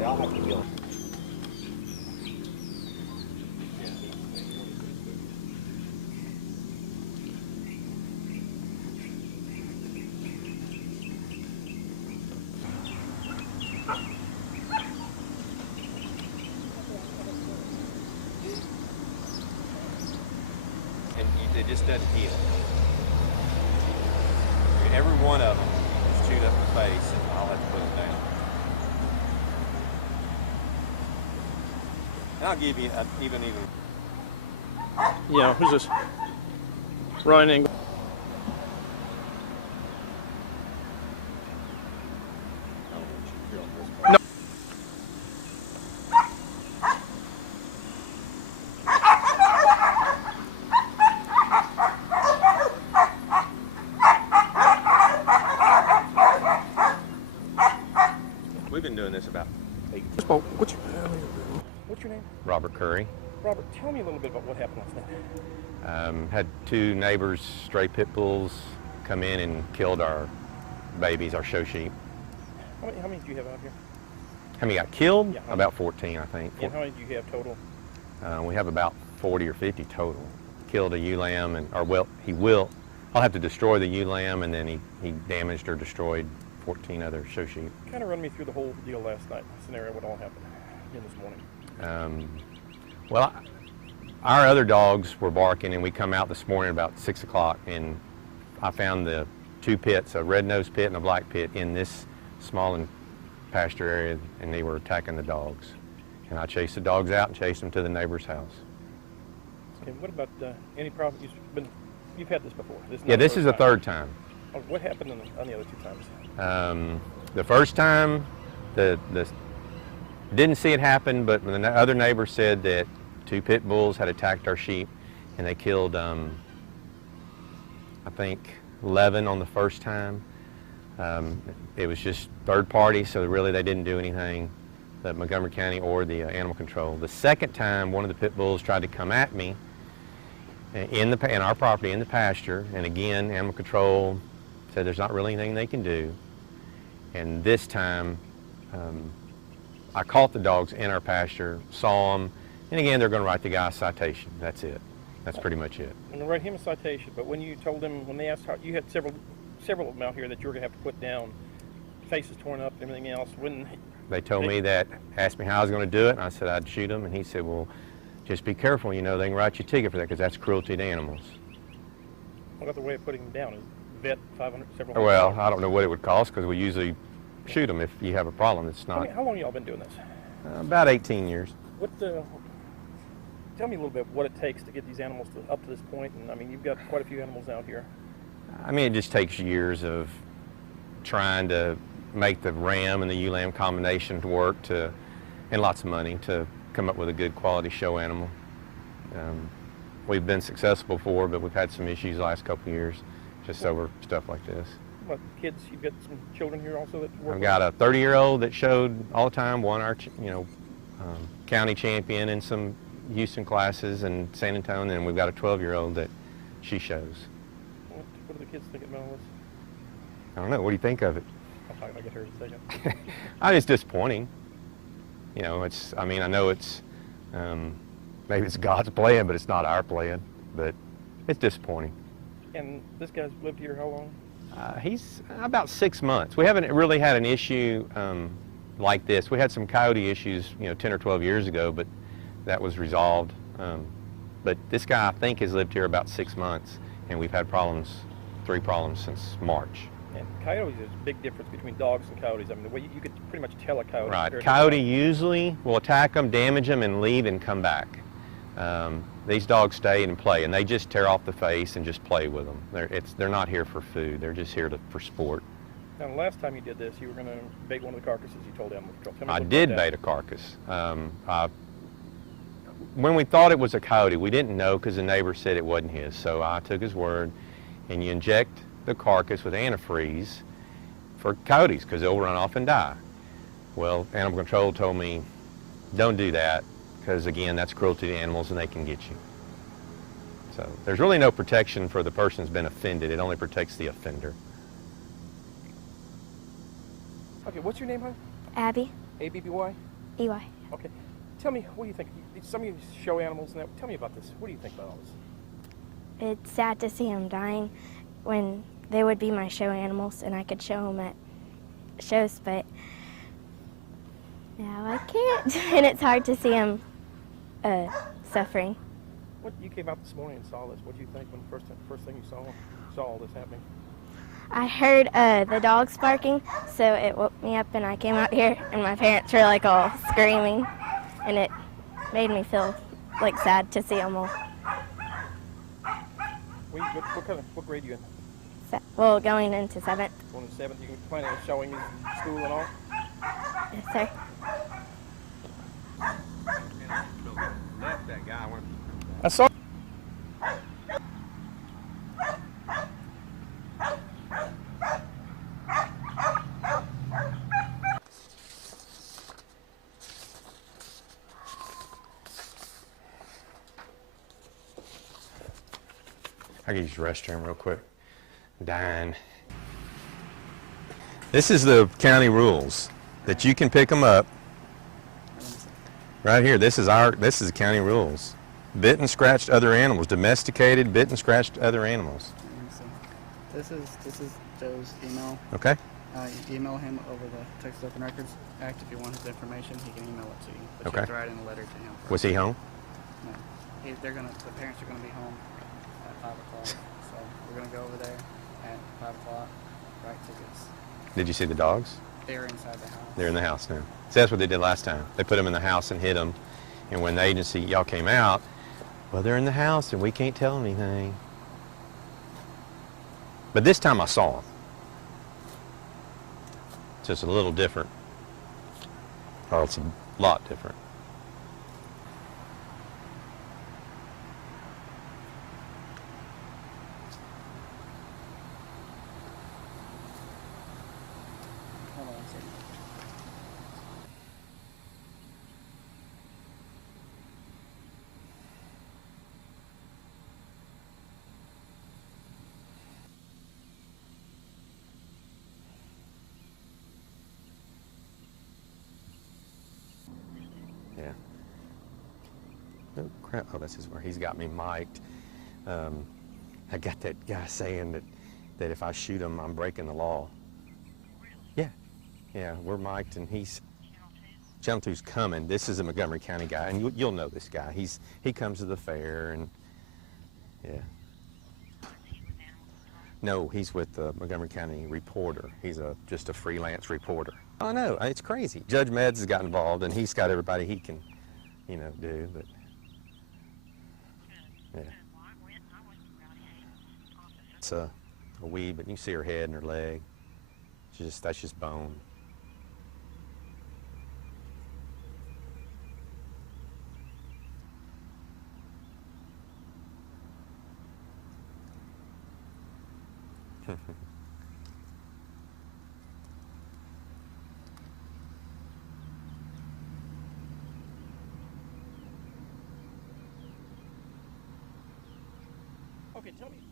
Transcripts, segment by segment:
say, I'll have to go. And it just doesn't heal. Every one of them is chewed up in the face, and I'll have to put them down. And I'll give you even. Yeah, who's this? Ryan Engle. No. We've been doing this about 8 years. What's your name? Robert Curry. Robert, tell me a little bit about what happened last night. Had 2 neighbors, stray pit bulls, come in and killed our babies, our show sheep. How many do you have out here? How many got killed? Yeah, about 14, I think. And how many do you have total? We have about 40 or 50 total. Killed a ewe lamb, I'll have to destroy the ewe lamb, and then he damaged or destroyed 14 other show sheep. Kind of run me through the whole deal last night, scenario, what all happened in this morning. Well, our other dogs were barking, and we come out this morning about 6 o'clock, and I found the 2 pits, a red-nosed pit and a black pit, in this small pasture area, and they were attacking the dogs. And I chased the dogs out and chased them to the neighbor's house. Okay, what about any problem? You've had this before. This is the 3rd time. Oh, what happened on the other 2 times? The first time, didn't see it happen, but the other neighbor said that 2 pit bulls had attacked our sheep, and they killed, I think, 11 on the first time. It was just third party, so really they didn't do anything, the Montgomery County or the animal control. The second time, one of the pit bulls tried to come at me in our property, in the pasture, and again, animal control said there's not really anything they can do. And this time, I caught the dogs in our pasture, saw them, and again, they're going to write the guy a citation. That's it. That's pretty much it. And write him a citation, but when you told them, when they asked how, you had several of them out here that you were going to have to put down, faces torn up and everything else. They told me that, asked me how I was going to do it, and I said I'd shoot them, and he said, well, just be careful, you know, they can write you a ticket for that because that's cruelty to animals. What about the way of putting them down? Is vet 500, several hundred Well, dollars? I don't know what it would cost because we usually shoot them if you have a problem. It's not. How long have y'all been doing this? About 18 years. Tell me a little bit what it takes to get these animals up to this point. And I mean, you've got quite a few animals out here. I mean, it just takes years of trying to make the ram and the ewe lamb combination to work, and lots of money to come up with a good quality show animal. We've been successful before, but we've had some issues the last couple of years just over stuff like this. What kids? You've got some children here also that work. I've got a 30-year-old that showed all the time, won our county champion in some Houston classes in San Antonio, and we've got a 12-year-old that she shows. What do the kids think about all this? I don't know. What do you think of it? I'll get her in a second. It's disappointing. You know, I mean, I know it's, maybe it's God's plan, but it's not our plan. But it's disappointing. And this guy's lived here how long? He's about 6 months. We haven't really had an issue like this. We had some coyote issues, 10 or 12 years ago, but that was resolved. But this guy, I think, has lived here about 6 months, and we've had 3 problems since March. And coyotes, there's a big difference between dogs and coyotes. I mean, the way you could pretty much tell a coyote. Right. Coyote usually will attack them, damage them, and leave and come back. These dogs stay and play, and they just tear off the face and just play with them. They're not here for food. They're just here for sport. Now, the last time you did this, you were going to bait one of the carcasses you told animal control. Tell me I about did that. bait a carcass. When we thought it was a coyote, we didn't know because the neighbor said it wasn't his. So I took his word, and you inject the carcass with antifreeze for coyotes because they'll run off and die. Well, animal control told me, don't do that because, again, that's cruelty to animals and they can get you. So there's really no protection for the person who's been offended. It only protects the offender. Okay, what's your name, hon? Abby. A-B-B-Y? EY. Okay. Tell me, what do you think? Some of you show animals now. Tell me about this. What do you think about all this? It's sad to see them dying when they would be my show animals and I could show them at shows, but now I can't. And it's hard to see them suffering. What, you came out this morning and saw this. What do you think when first thing you saw all this happening? I heard the dogs barking, so it woke me up and I came out here and my parents were like all screaming and it made me feel like sad to see them all. What grade are you in? Well, going into 7th. Going to 7th. You planning on showing in school and all? Yes, sir. I saw. I can use the restroom real quick. Dying. This is the county rules that you can pick them up. Right here. This is the county rules. Bit and scratched other animals. Domesticated, bit and scratched other animals. This is Joe's email. Okay. You email him over the Texas Open Records Act. If you want his information, he can email it to you. But Okay. you have to write in a letter to him first. Was he home? No. The parents are gonna be home at 5 o'clock. So we're gonna go over there at 5 o'clock, write tickets. Did you see the dogs? They're inside the house. They're in the house now. So that's what they did last time. They put them in the house and hid them. And when the agency, y'all came out, well, they're in the house and we can't tell them anything. But this time I saw them. So it's a little different. Or it's a lot different. Hold on a second. Yeah. Oh, crap. Oh, this is where he's got me mic'd. I got that guy saying that if I shoot him, I'm breaking the law. Yeah. Yeah, we're mic'd and he's... Channel 2's coming. This is a Montgomery County guy, and you'll know this guy. He comes to the fair, and yeah. No, he's with the Montgomery County Reporter. He's just a freelance reporter. I know, it's crazy. Judge Meds has got involved, and he's got everybody he can, do, but yeah. It's a weed, but you can see her head and her leg. That's just bone.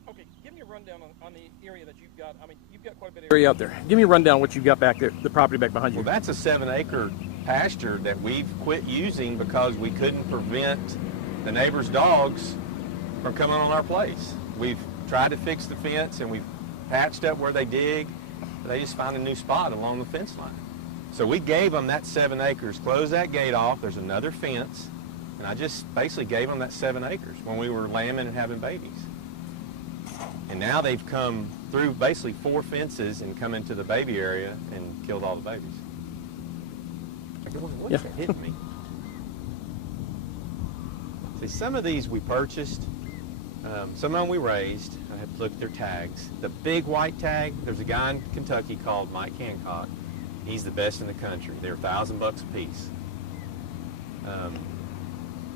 Okay, give me a rundown on the area that you've got. I mean, you've got quite a bit of area out there. Give me a rundown on what you've got back there, the property back behind you. Well, that's a 7-acre pasture that we've quit using because we couldn't prevent the neighbors' dogs from coming on our place. We've tried to fix the fence and we've patched up where they dig, but they just find a new spot along the fence line. So we gave them that 7 acres, closed that gate off, there's another fence, and I just basically gave them that 7 acres when we were lambing and having babies. And now they've come through basically 4 fences and come into the baby area and killed all the babies. What's that hitting me? See, some of these we purchased, some of them we raised. I had to look at their tags. The big white tag, there's a guy in Kentucky called Mike Hancock. He's the best in the country. They're $1,000 a piece.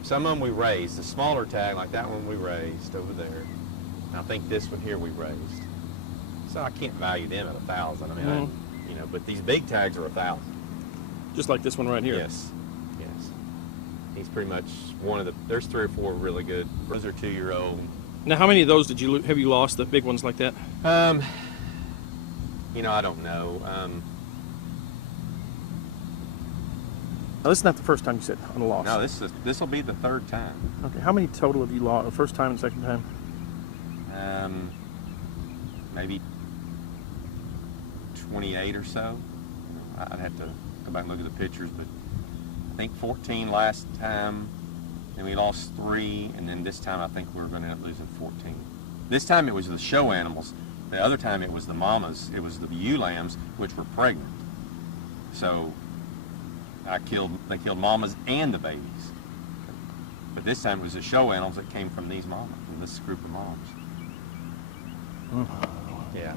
Some of them we raised. The smaller tag, like that one we raised over there. I think this one here we raised. So I can't value them at $1,000. I mean, but these big tags are $1,000. Just like this one right here. Yes, yes. He's pretty much one of the. There's 3 or 4 really good. Those are 2-year-old. Now, how many of those have you lost? The big ones like that? I don't know. Now, this is not the first time you said on a loss. No, this will be the third time. Okay, how many total have you lost? The first time and second time? Maybe 28 or so. I'd have to go back and look at the pictures, but I think 14 last time, and we lost 3, and then this time I think we're going to end up losing 14. This time it was the show animals. The other time it was the mamas. It was the ewe lambs, which were pregnant. So they killed mamas and the babies. But this time it was the show animals that came from these mamas, from this group of moms. Mm. Yeah.